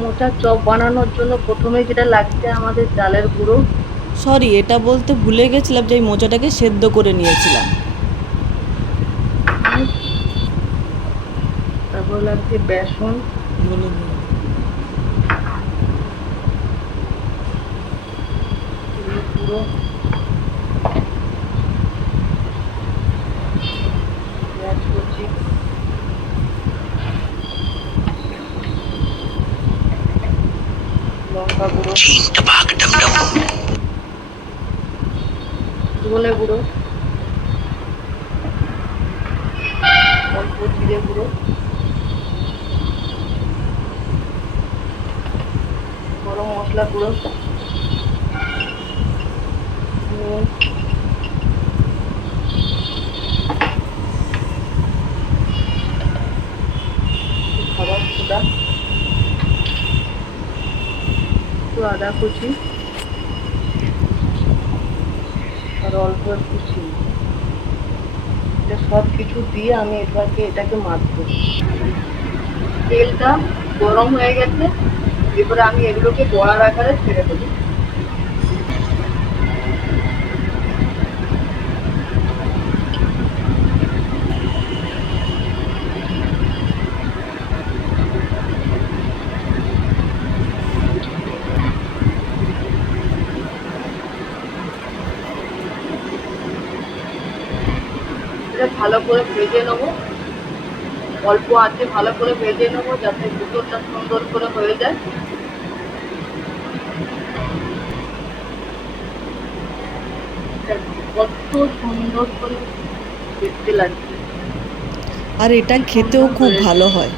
মোচার চপ বানানোর জন্য প্রথমে যেটা লাগছে আমাদের চালের গুঁড়ো, সরি, এটা বলতে ভুলে গেছিলাম যে এই মোচাটাকে সেদ্ধ করে নিয়েছিলাম। তারপর লাগছে বেসন, বলে দিন। চিনি গুঁড়ো, পেঁয়াজ কুচি, লঙ্কা গুঁড়ো, ধনে গুঁড়ো, অল্প জিরে গুঁড়ো, গরম মশলা গুঁড়ো, নুন, খাবার সোডা, একটু আদা কুচি আর অল্প একটু চিনি। এটা সব কিছু দিয়ে আমি এটাকে মাখবো। তেলটা গরম হয়ে গেছে, এরপরে আমি এগুলোকে বড়ার আকারে ছেড়ে দেবো। এটা ভালো করে ভেজে নেবো, অল্প আঁচে ভালো করে ভেজে নেবো যাতে ভিতরটা সুন্দর করে হয়ে যায়। কত সুন্দর করে দেখতে লাগছে, আর এটা খেতেও সুন্দর খুব হয়েছে। ভালো হয়।